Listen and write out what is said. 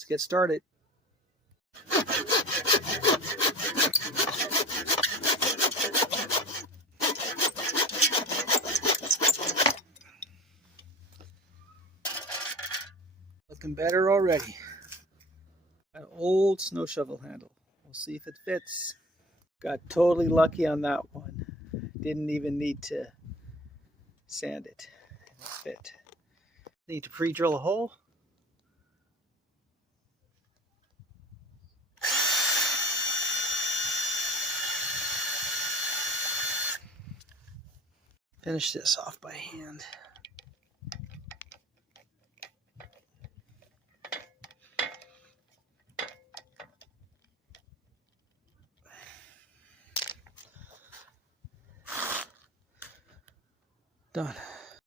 Let's get started. Looking better already. An old snow shovel handle. We'll see if it fits. Got totally lucky on that one. Didn't even need to sand it. It fit. Need to pre-drill a hole. Finish this off by hand. Done.